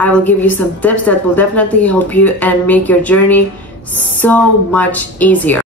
I will give you some tips that will definitely help you and make your journey so much easier.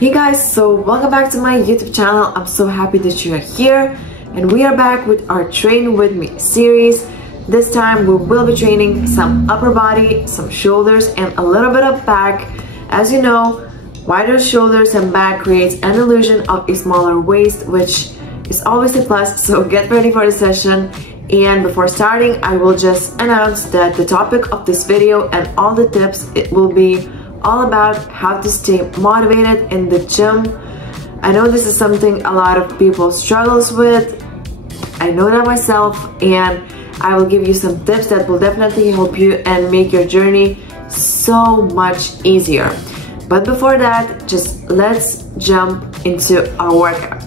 Hey guys, so welcome back to my YouTube channel. I'm so happy that you are here, and we are back with our Train With Me series. This time we will be training some upper body, some shoulders, and a little bit of back. As you know, wider shoulders and back creates an illusion of a smaller waist, which is always a plus, so get ready for the session. And before starting, I will just announce that the topic of this video and all the tips, it will be all about how to stay motivated in the gym. I know this is something a lot of people struggles with. I know that myself, and I will give you some tips that will definitely help you and make your journey so much easier. But before that, just let's jump into our workout.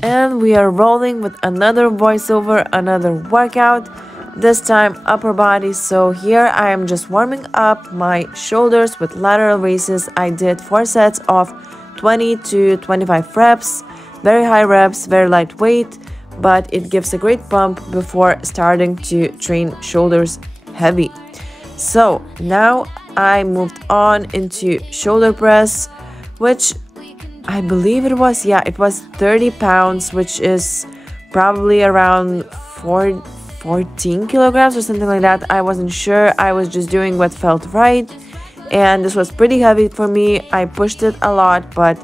And we are rolling with another voiceover, another workout. This time upper body. So here I am just warming up my shoulders with lateral raises. I did 4 sets of 20 to 25 reps, very high reps, very lightweight, but it gives a great pump before starting to train shoulders heavy. So now I moved on into shoulder press, which I believe it was 30 pounds, which is probably around 14 kilograms or something like that. I wasn't sure. I was just doing what felt right, and this was pretty heavy for me. I pushed it a lot, but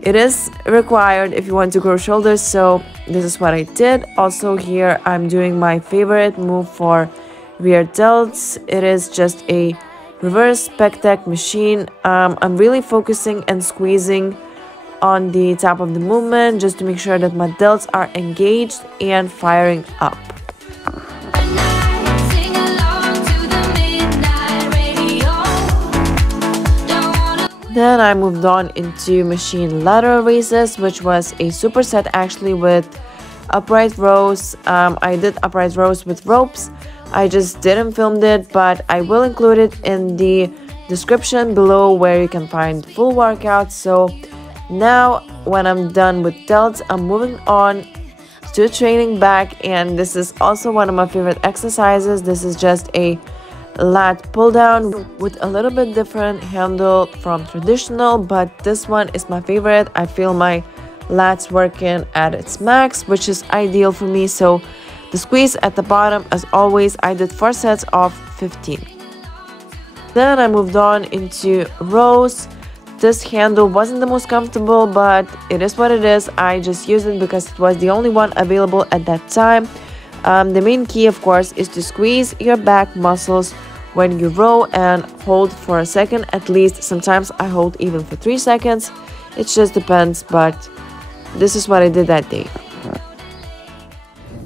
it is required if you want to grow shoulders, so this is what I did. Also here I'm doing my favorite move for rear delts. It is just a reverse pec deck machine. I'm really focusing and squeezing on the top of the movement just to make sure that my delts are engaged and firing up. Then I moved on into machine lateral raises, which was a superset actually with upright rows. I did upright rows with ropes. I just didn't film it, but I will include it in the description below where you can find full workout. So now when I'm done with delts, I'm moving on to training back, and this is also one of my favorite exercises. This is just a lat pull down with a little bit different handle from traditional, but this one is my favorite. I feel my lats working at its max, which is ideal for me. So the squeeze at the bottom, as always, I did 4 sets of 15. Then I moved on into rows. This handle wasn't the most comfortable, but it is what it is. I just used it because it was the only one available at that time. The main key, of course, is to squeeze your back muscles when you row and hold for a second at least. Sometimes I hold even for 3 seconds. It just depends, but this is what I did that day.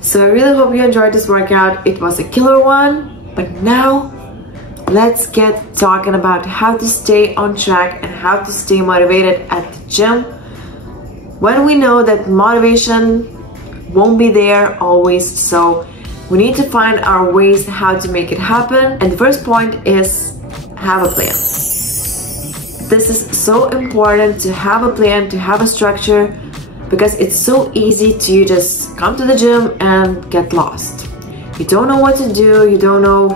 So I really hope you enjoyed this workout. It was a killer one, but now let's get talking about how to stay on track and how to stay motivated at the gym when we know that motivation won't be there always. So we need to find our ways how to make it happen. And the first point is have a plan. This is so important to have a plan, to have a structure, because it's so easy to just come to the gym and get lost. You don't know what to do, you don't know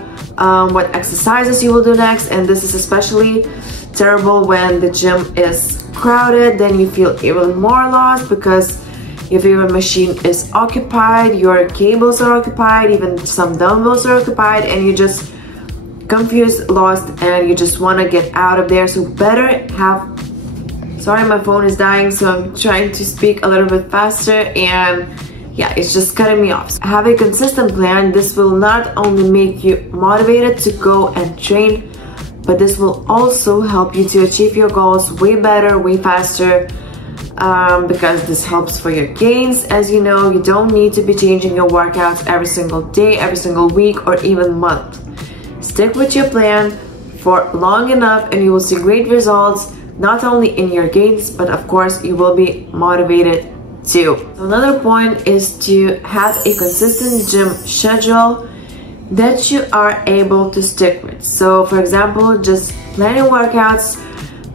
what exercises you will do next, and this is especially terrible when the gym is crowded. Then you feel even more lost because your favorite machine is occupied, your cables are occupied, even some dumbbells are occupied, and you just confused, lost, and you just want to get out of there. So better have... Sorry, my phone is dying, so I'm trying to speak a little bit faster, and yeah, it's just cutting me off. So have a consistent plan. This will not only make you motivated to go and train, but this will also help you to achieve your goals way better, way faster, because this helps for your gains. As you know, you don't need to be changing your workouts every single day, every single week, or even month. Stick with your plan for long enough and you will see great results, not only in your gains, but of course you will be motivated too. Another point is to have a consistent gym schedule that you are able to stick with. So for example, just planning workouts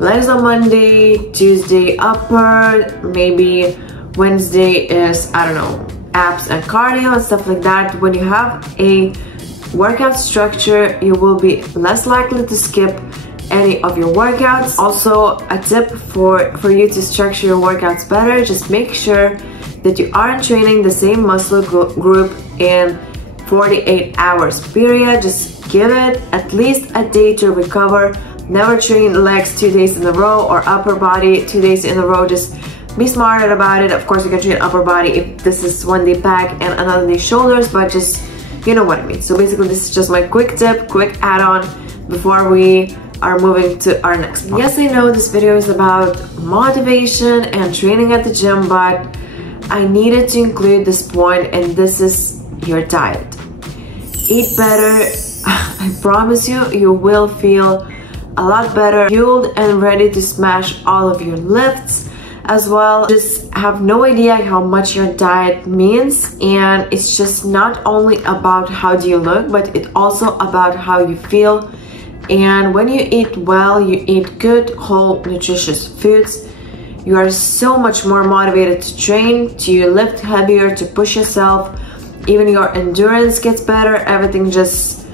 legs on Monday, Tuesday upper, maybe Wednesday is, I don't know, abs and cardio and stuff like that. When you have a workout structure, you will be less likely to skip any of your workouts. Also, a tip for you to structure your workouts better, just make sure that you aren't training the same muscle group in 48 hours period. Just give it at least a day to recover. Never train legs 2 days in a row or upper body 2 days in a row. Just be smarter about it. Of course, you can train upper body if this is 1 day back and another day shoulders, but just, you know what I mean. So basically, this is just my quick tip, quick add-on before we are moving to our next part. Yes, I know this video is about motivation and training at the gym, but I needed to include this point, and this is your diet. Eat better. I promise you, you will feel a lot better, fueled and ready to smash all of your lifts as well. Just have no idea how much your diet means, and it's just not only about how do you look, but it's also about how you feel. And when you eat well, you eat good, whole, nutritious foods, you are so much more motivated to train, to lift heavier, to push yourself. Even your endurance gets better. Everything just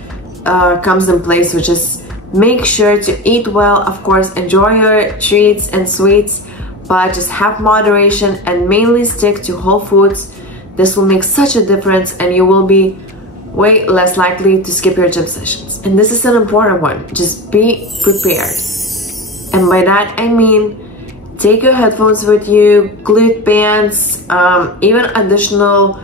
comes in place. So just make sure to eat well. Of course, enjoy your treats and sweets, but just have moderation and mainly stick to whole foods. This will make such a difference, and you will be way less likely to skip your gym sessions. And this is an important one. Just be prepared. And by that I mean, take your headphones with you, glute bands, even additional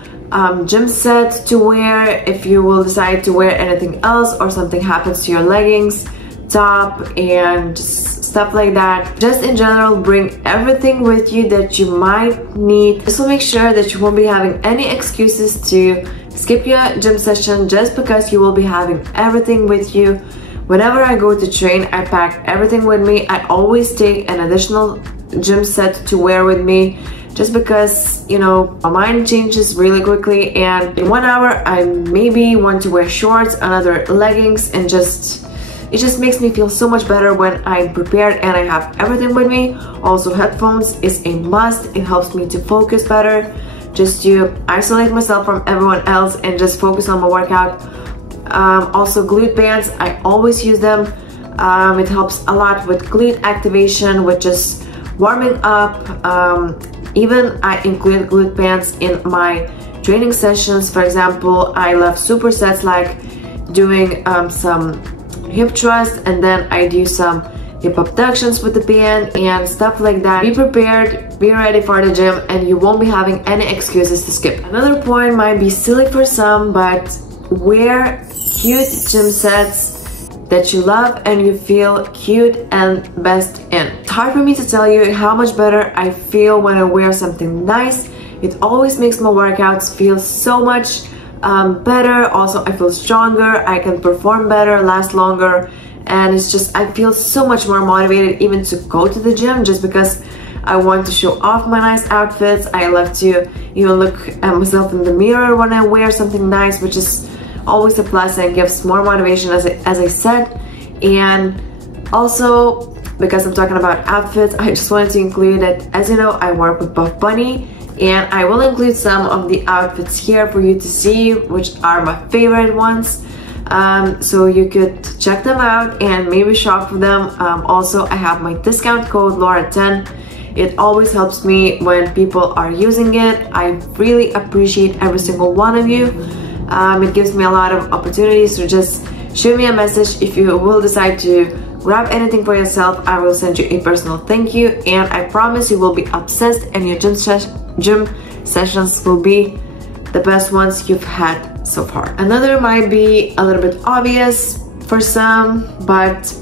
gym set to wear if you will decide to wear anything else or something happens to your leggings, top, and just stuff like that. Just in general, bring everything with you that you might need. This will make sure that you won't be having any excuses to skip your gym session just because you will be having everything with you. Whenever I go to train, I pack everything with me. I always take an additional gym set to wear with me just because, you know, my mind changes really quickly, and in 1 hour I maybe want to wear shorts, another leggings, and it just makes me feel so much better when I'm prepared and I have everything with me. Also, headphones is a must. It helps me to focus better, just to isolate myself from everyone else and just focus on my workout. Also, glute bands, I always use them. It helps a lot with glute activation, with just warming up. Even I include glute bands in my training sessions. For example, I love supersets, like doing some hip thrust, and then I do some hip abductions with the band and stuff like that. Be prepared, be ready for the gym, and you won't be having any excuses to skip. Another point might be silly for some, but wear cute gym sets that you love and you feel cute and best in. It's hard for me to tell you how much better I feel when I wear something nice. It always makes my workouts feel so much better. Also, I feel stronger, I can perform better, last longer, and it's just, I feel so much more motivated even to go to the gym, just because I want to show off my nice outfits. I love to even look at myself in the mirror when I wear something nice, which is always a plus and gives more motivation, as I said. And also, because I'm talking about outfits, I just wanted to include that, as you know, I work with Buff Bunny, and I will include some of the outfits here for you to see, which are my favorite ones. So you could check them out and maybe shop for them. Also, I have my discount code Laura10. It always helps me when people are using it. I really appreciate every single one of you. It gives me a lot of opportunities, so just shoot me a message if you will decide to grab anything for yourself. I will send you a personal thank you, and I promise you will be obsessed, and your gym sessions will be the best ones you've had so far. Another might be a little bit obvious for some, but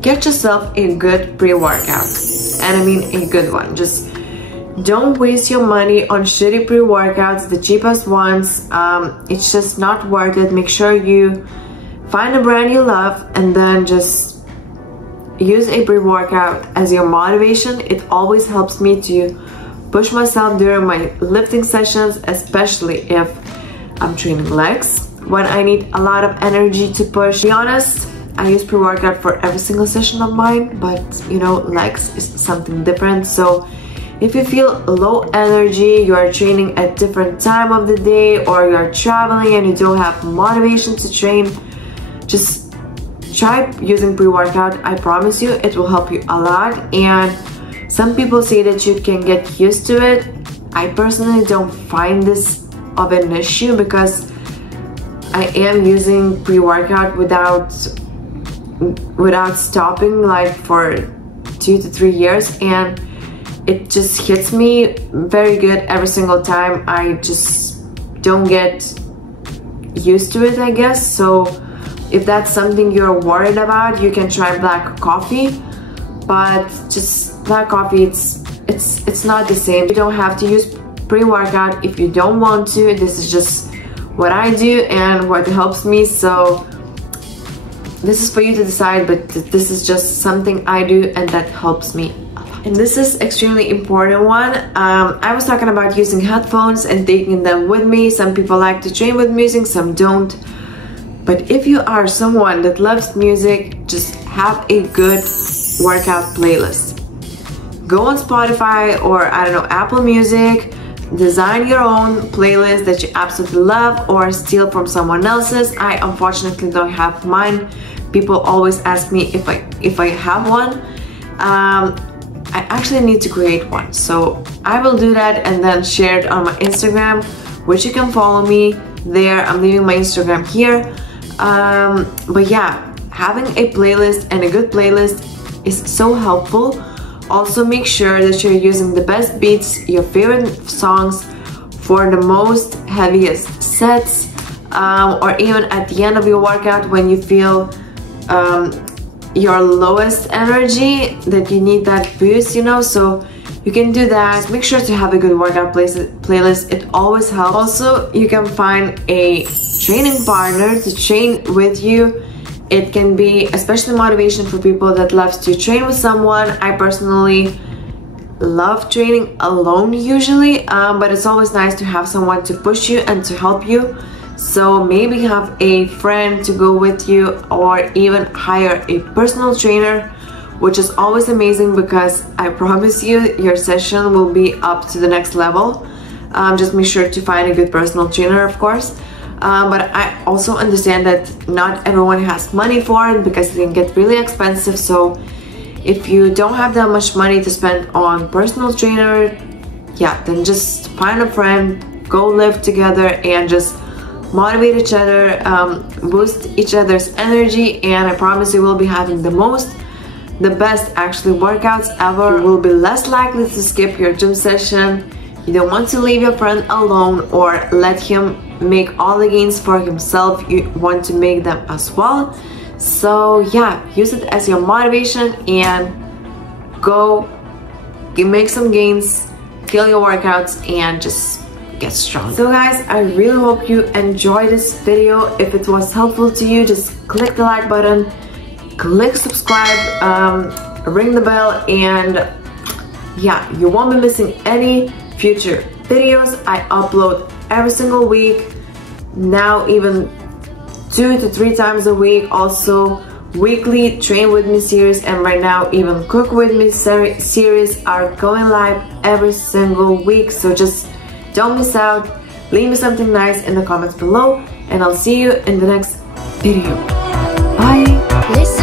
get yourself a good pre-workout, and I mean a good one. Just don't waste your money on shitty pre-workouts, the cheapest ones. It's just not worth it. Make sure you find a brand you love, and then just use a pre-workout as your motivation. It always helps me to push myself during my lifting sessions, especially if I'm training legs, when I need a lot of energy to push. To be honest, I use pre-workout for every single session of mine, but you know, legs is something different. So if you feel low energy, you are training at different time of the day, or you're traveling and you don't have motivation to train, just try using pre-workout. I promise you it will help you a lot. And some people say that you can get used to it. I personally don't find this of an issue because I am using pre-workout without stopping like for 2 to 3 years, and it just hits me very good every single time. I just don't get used to it, I guess. So if that's something you're worried about, you can try black coffee, but just black coffee, it's not the same. You don't have to use pre-workout if you don't want to. This is just what I do and what helps me, so this is for you to decide, but this is just something I do and that helps me a lot. And this is extremely important one. I was talking about using headphones and taking them with me. Some people like to train with music, some don't. But if you are someone that loves music, just have a good workout playlist. Go on Spotify or I don't know, Apple Music, design your own playlist that you absolutely love or steal from someone else's. I unfortunately don't have mine. People always ask me if I have one. I actually need to create one, so I will do that and then share it on my Instagram, which you can follow me there. I'm leaving my Instagram here. But yeah, having a playlist and a good playlist is so helpful. Also make sure that you're using the best beats, your favorite songs for the most heaviest sets, or even at the end of your workout when you feel your lowest energy, that you need that boost, you know, so you can do that. Make sure to have a good workout playlist. It always helps. Also, you can find a training partner to train with you. It can be especially motivation for people that loves to train with someone. I personally love training alone usually, but it's always nice to have someone to push you and to help you. So maybe have a friend to go with you, or even hire a personal trainer, which is always amazing because I promise you your session will be up to the next level. Just make sure to find a good personal trainer, of course. But I also understand that not everyone has money for it because it can get really expensive. So if you don't have that much money to spend on personal trainer, yeah, then just find a friend, go live together and just motivate each other, boost each other's energy, and I promise you will be having the best actually workouts ever. You will be less likely to skip your gym session. You don't want to leave your friend alone or let him make all the gains for himself. You want to make them as well. So yeah, use it as your motivation and go make some gains, kill your workouts, and just get strong. So guys, I really hope you enjoyed this video. If it was helpful to you, just click the like button, click subscribe, ring the bell, and yeah, you won't be missing any future videos. I upload every single week, now even 2 to 3 times a week. Also weekly train with me series, and right now even cook with me series are going live every single week. So just don't miss out. Leave me something nice in the comments below, and I'll see you in the next video. Bye.